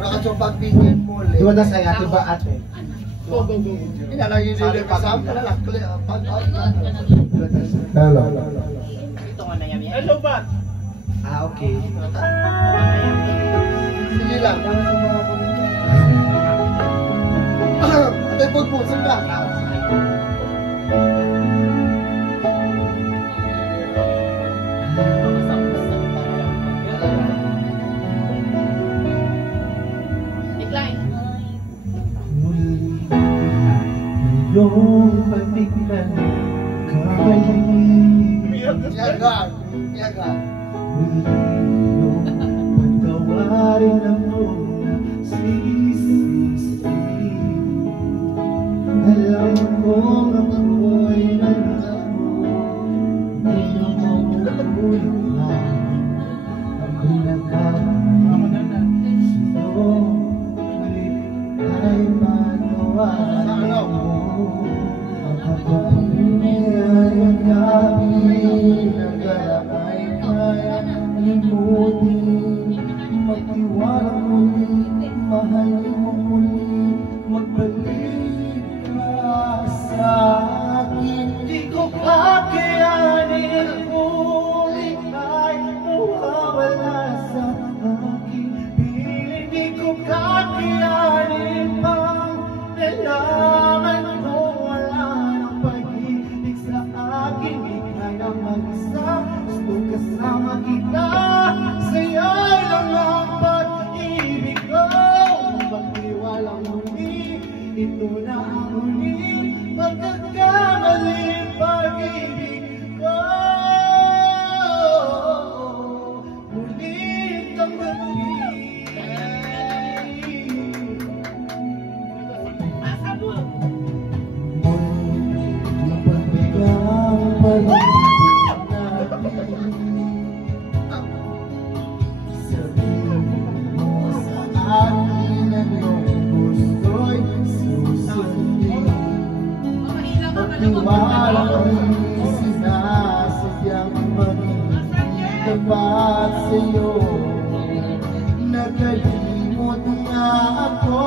Rakasyo pagbigyan mo. Diba na saya, diba ate? Go. Inalagay nyo rin kasama. Hello. Hello ba? Okay. Sige lang. Atay pagpusan ka. Yung patignan Yagan. yung pagkawarin ako na sisisi. Alam ko ang ako'y nalako, ngayon mo tulungan. Ako'y nagkamali sa'yo, ay manawagan mo. Ang gabi naglalakay kay limutin, magtiwala muli, mahalin mo muli, magbalik ka sa akin. Di ko kakayanin kung ika'y nawawala sa aking piling. Di ko kakayanin pang nalaman ko wala ng pag-ibig sa akin. Di kaya mag-isa, gusto kasama kita, sa'yo'y lang ang pag-ibig ko. Magtiwala muli, ito na ang huli, pagkakamaling pag-ibig ko. Muling kang mag-ibig. Muling pagbigang pag-ibig natin. Sabihin mo sa akin ang iyong gusto'y susundin. Pagtiwala ko'y sinasadyang maging tapat sa'yo. Nakalimot nga ako.